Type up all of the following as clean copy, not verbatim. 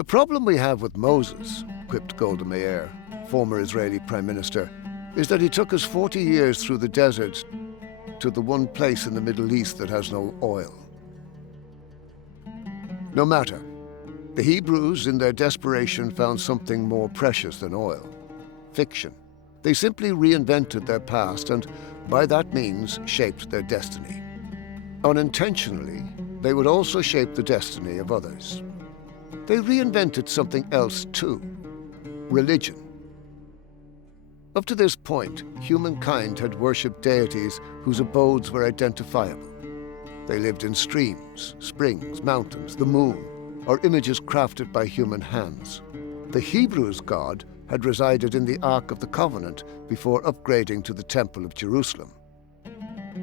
The problem we have with Moses, quipped Golda Meir, former Israeli Prime Minister, is that he took us 40 years through the desert to the one place in the Middle East that has no oil. No matter. The Hebrews, in their desperation, found something more precious than oil: fiction. They simply reinvented their past and, by that means, shaped their destiny. Unintentionally, they would also shape the destiny of others. They reinvented something else too: religion. Up to this point, humankind had worshipped deities whose abodes were identifiable. They lived in streams, springs, mountains, the moon, or images crafted by human hands. The Hebrews' God had resided in the Ark of the Covenant before upgrading to the Temple of Jerusalem.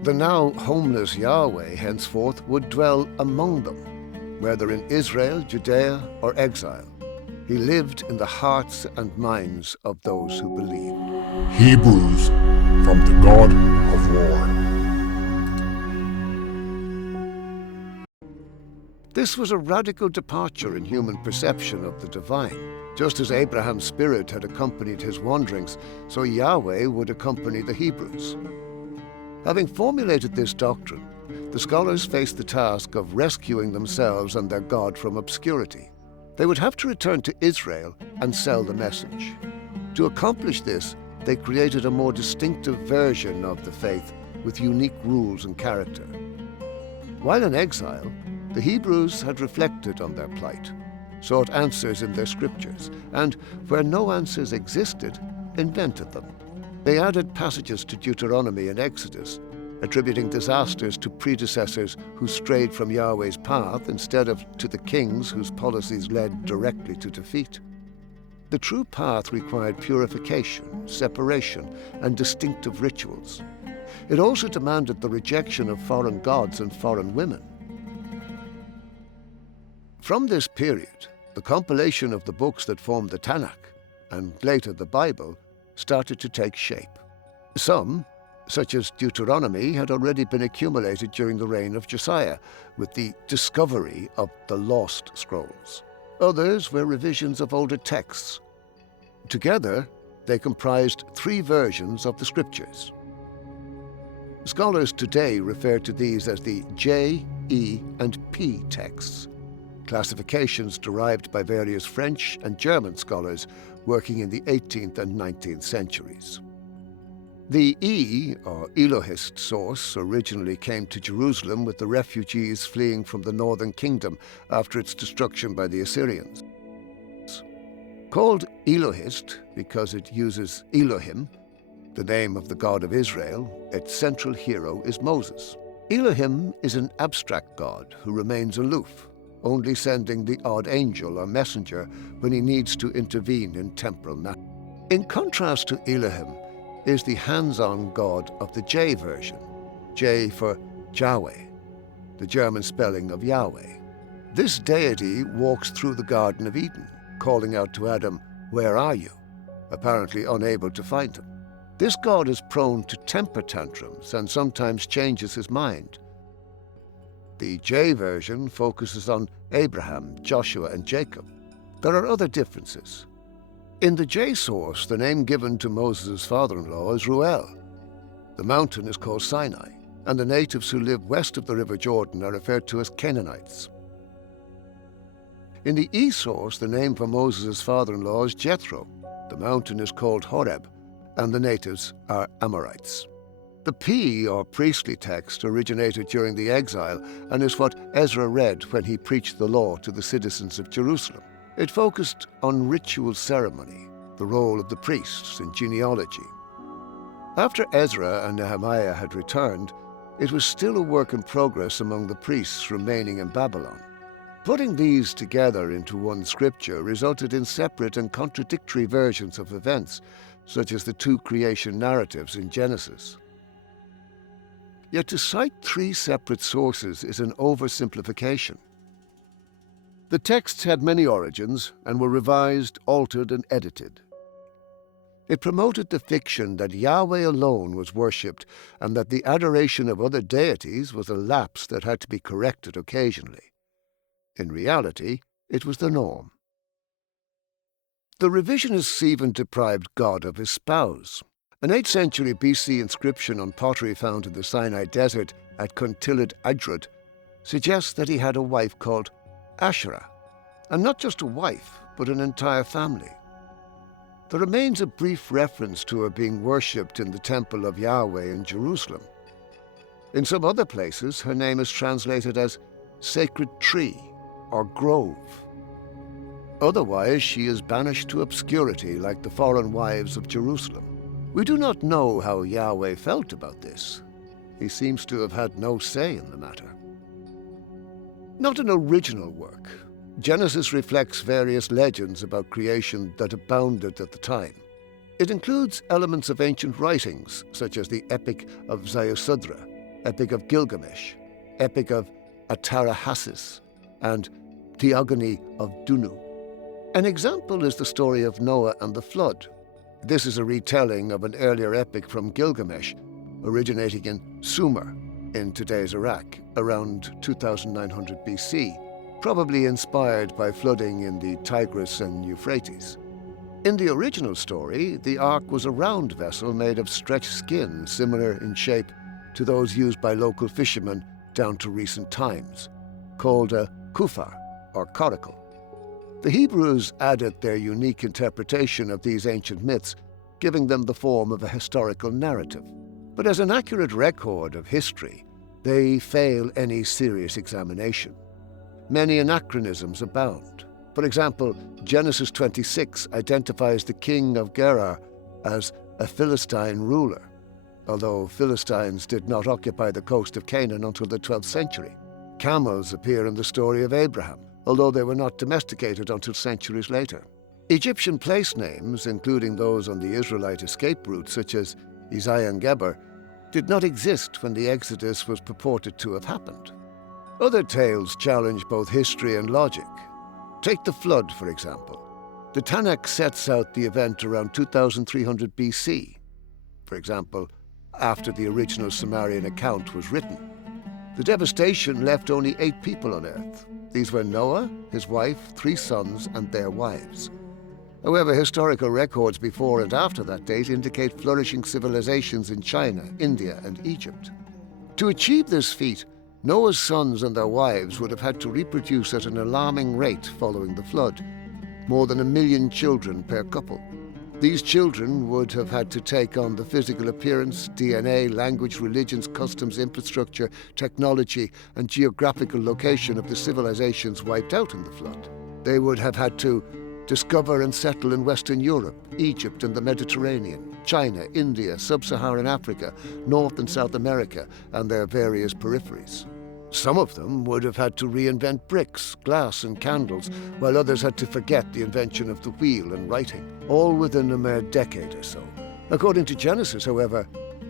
The now homeless Yahweh henceforth would dwell among them, whether in Israel, Judea, or exile. He lived in the hearts and minds of those who believed. Hebrews from the God of War. This was a radical departure in human perception of the divine. Just as Abraham's spirit had accompanied his wanderings, so Yahweh would accompany the Hebrews. Having formulated this doctrine, the scholars faced the task of rescuing themselves and their God from obscurity. They would have to return to Israel and sell the message. To accomplish this, they created a more distinctive version of the faith with unique rules and character. While in exile, the Hebrews had reflected on their plight, sought answers in their scriptures, and, where no answers existed, invented them. They added passages to Deuteronomy and Exodus, attributing disasters to predecessors who strayed from Yahweh's path instead of to the kings whose policies led directly to defeat. The true path required purification, separation, and distinctive rituals. It also demanded the rejection of foreign gods and foreign women. From this period, the compilation of the books that formed the Tanakh, and later the Bible, started to take shape. Some, such as Deuteronomy, had already been accumulated during the reign of Josiah, with the discovery of the lost scrolls. Others were revisions of older texts. Together, they comprised 3 versions of the scriptures. Scholars today refer to these as the J, E, and P texts, classifications derived by various French and German scholars working in the 18th and 19th centuries. The E, or Elohist source, originally came to Jerusalem with the refugees fleeing from the northern kingdom after its destruction by the Assyrians. Called Elohist because it uses Elohim, the name of the God of Israel, its central hero is Moses. Elohim is an abstract God who remains aloof, only sending the odd angel or messenger when he needs to intervene in temporal matters. In contrast to Elohim is the hands-on God of the J version, J for Yahweh, the German spelling of Yahweh. This deity walks through the Garden of Eden, calling out to Adam, "Where are you?" apparently unable to find him. This God is prone to temper tantrums and sometimes changes his mind. The J version focuses on Abraham, Joshua, and Jacob. There are other differences. In the J source, the name given to Moses' father-in-law is Ruel. The mountain is called Sinai, and the natives who live west of the River Jordan are referred to as Canaanites. In the E source, the name for Moses' father-in-law is Jethro. The mountain is called Horeb, and the natives are Amorites. The P, or priestly text, originated during the exile and is what Ezra read when he preached the law to the citizens of Jerusalem. It focused on ritual ceremony, the role of the priests in genealogy. After Ezra and Nehemiah had returned, it was still a work in progress among the priests remaining in Babylon. Putting these together into one scripture resulted in separate and contradictory versions of events, such as the 2 creation narratives in Genesis. Yet to cite 3 separate sources is an oversimplification. The texts had many origins and were revised, altered, and edited. It promoted the fiction that Yahweh alone was worshipped and that the adoration of other deities was a lapse that had to be corrected occasionally. In reality, it was the norm. The revisionists even deprived God of his spouse. An 8th century BC inscription on pottery found in the Sinai desert at Kuntilid Adrud suggests that he had a wife called Asherah, and not just a wife, but an entire family. There remains a brief reference to her being worshipped in the Temple of Yahweh in Jerusalem. In some other places, her name is translated as sacred tree or grove. Otherwise, she is banished to obscurity like the foreign wives of Jerusalem. We do not know how Yahweh felt about this. He seems to have had no say in the matter. Not an original work, Genesis reflects various legends about creation that abounded at the time. It includes elements of ancient writings, such as the Epic of Ziusudra, Epic of Gilgamesh, Epic of Atarahassis, and Theogony of Dunu. An example is the story of Noah and the flood. This is a retelling of an earlier epic from Gilgamesh, originating in Sumer, in today's Iraq, around 2900 BC, probably inspired by flooding in the Tigris and Euphrates. In the original story, the ark was a round vessel made of stretched skin, similar in shape to those used by local fishermen down to recent times, called a kufar, or coracle. The Hebrews added their unique interpretation of these ancient myths, giving them the form of a historical narrative. But as an accurate record of history, they fail any serious examination. Many anachronisms abound. For example, Genesis 26 identifies the king of Gerar as a Philistine ruler, although Philistines did not occupy the coast of Canaan until the 12th century. Camels appear in the story of Abraham, although they were not domesticated until centuries later. Egyptian place names, including those on the Israelite escape route, such as Ezion-Geber, did not exist when the Exodus was purported to have happened. Other tales challenge both history and logic. Take the flood, for example. The Tanakh sets out the event around 2300 BC, for example, after the original Sumerian account was written. The devastation left only 8 people on earth. These were Noah, his wife, 3 sons, and their wives. However, historical records before and after that date indicate flourishing civilizations in China, India, and Egypt. To achieve this feat, Noah's sons and their wives would have had to reproduce at an alarming rate following the flood, more than 1 million children per couple. These children would have had to take on the physical appearance, DNA, language, religions, customs, infrastructure, technology, and geographical location of the civilizations wiped out in the flood. They would have had to discover and settle in Western Europe, Egypt and the Mediterranean, China, India, Sub-Saharan Africa, North and South America, and their various peripheries. Some of them would have had to reinvent bricks, glass, and candles, while others had to forget the invention of the wheel and writing, all within a mere decade or so. According to Genesis, however,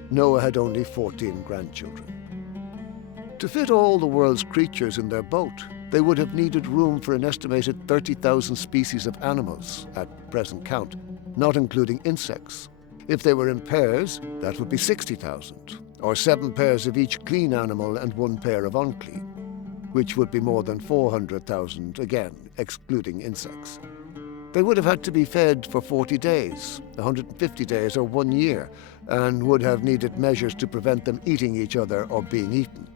Noah had only 14 grandchildren. To fit all the world's creatures in their boat, they would have needed room for an estimated 30,000 species of animals, at present count, not including insects. If they were in pairs, that would be 60,000, or 7 pairs of each clean animal and 1 pair of unclean, which would be more than 400,000, again, excluding insects. They would have had to be fed for 40 days, 150 days, or 1 year, and would have needed measures to prevent them eating each other or being eaten.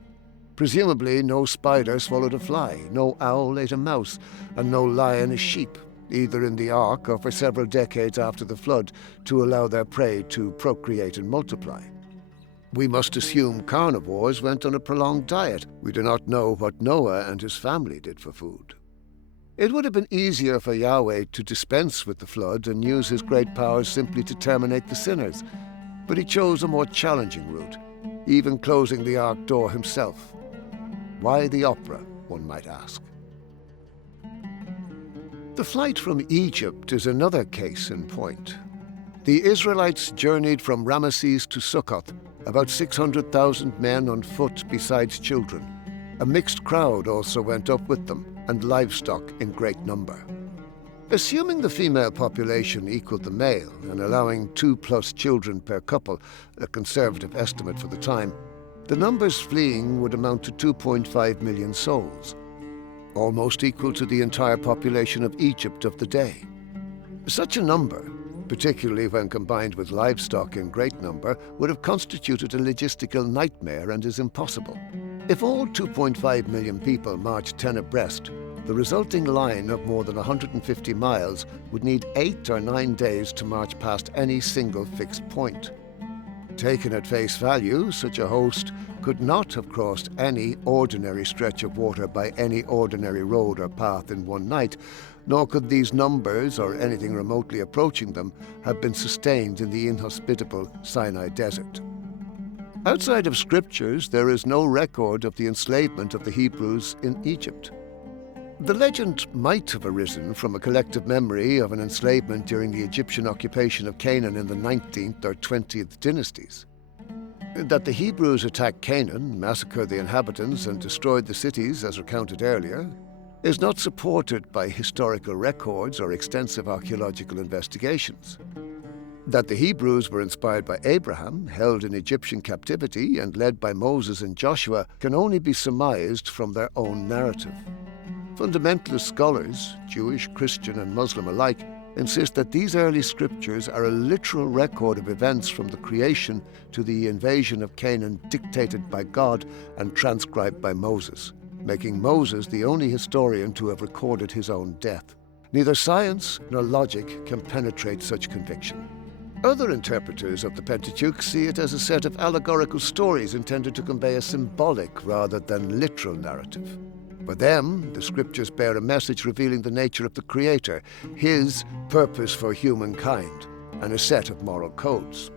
Presumably, no spider swallowed a fly, no owl ate a mouse, and no lion a sheep, either in the ark or for several decades after the flood, to allow their prey to procreate and multiply. We must assume carnivores went on a prolonged diet. We do not know what Noah and his family did for food. It would have been easier for Yahweh to dispense with the flood and use his great powers simply to terminate the sinners, but he chose a more challenging route, even closing the ark door himself. Why the opera, one might ask. The flight from Egypt is another case in point. The Israelites journeyed from Ramesses to Succoth, about 600,000 men on foot besides children. A mixed crowd also went up with them, and livestock in great number. Assuming the female population equaled the male, and allowing 2+ children per couple, a conservative estimate for the time, the numbers fleeing would amount to 2.5 million souls, almost equal to the entire population of Egypt of the day. Such a number, particularly when combined with livestock in great number, would have constituted a logistical nightmare and is impossible. If all 2.5 million people marched 10 abreast, the resulting line of more than 150 miles would need 8 or 9 days to march past any single fixed point. Taken at face value, such a host could not have crossed any ordinary stretch of water by any ordinary road or path in one night, nor could these numbers, or anything remotely approaching them, have been sustained in the inhospitable Sinai desert. Outside of scriptures, there is no record of the enslavement of the Hebrews in Egypt. The legend might have arisen from a collective memory of an enslavement during the Egyptian occupation of Canaan in the 19th or 20th dynasties. That the Hebrews attacked Canaan, massacred the inhabitants, and destroyed the cities, as recounted earlier, is not supported by historical records or extensive archaeological investigations. That the Hebrews were inspired by Abraham, held in Egyptian captivity and led by Moses and Joshua, can only be surmised from their own narrative. Fundamentalist scholars, Jewish, Christian, and Muslim alike, insist that these early scriptures are a literal record of events from the creation to the invasion of Canaan dictated by God and transcribed by Moses, making Moses the only historian to have recorded his own death. Neither science nor logic can penetrate such conviction. Other interpreters of the Pentateuch see it as a set of allegorical stories intended to convey a symbolic rather than literal narrative. For them, the scriptures bear a message revealing the nature of the Creator, his purpose for humankind, and a set of moral codes.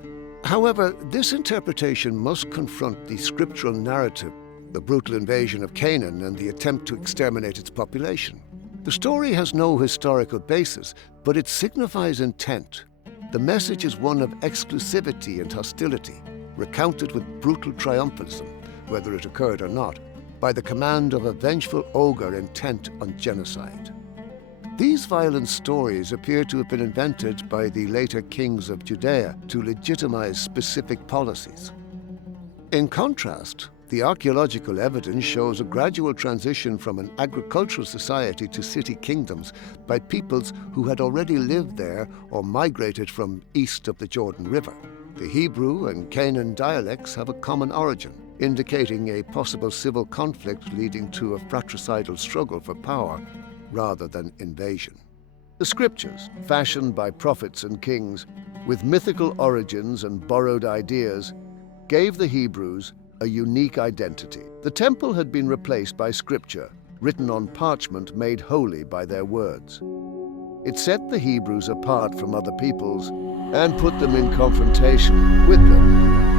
However, this interpretation must confront the scriptural narrative, the brutal invasion of Canaan and the attempt to exterminate its population. The story has no historical basis, but it signifies intent. The message is one of exclusivity and hostility, recounted with brutal triumphalism, whether it occurred or not, by the command of a vengeful ogre intent on genocide. These violent stories appear to have been invented by the later kings of Judea to legitimize specific policies. In contrast, the archaeological evidence shows a gradual transition from an agricultural society to city kingdoms by peoples who had already lived there or migrated from east of the Jordan River. The Hebrew and Canaan dialects have a common origin, indicating a possible civil conflict leading to a fratricidal struggle for power rather than invasion. The scriptures, fashioned by prophets and kings, with mythical origins and borrowed ideas, gave the Hebrews a unique identity. The temple had been replaced by scripture, written on parchment made holy by their words. It set the Hebrews apart from other peoples and put them in confrontation with them.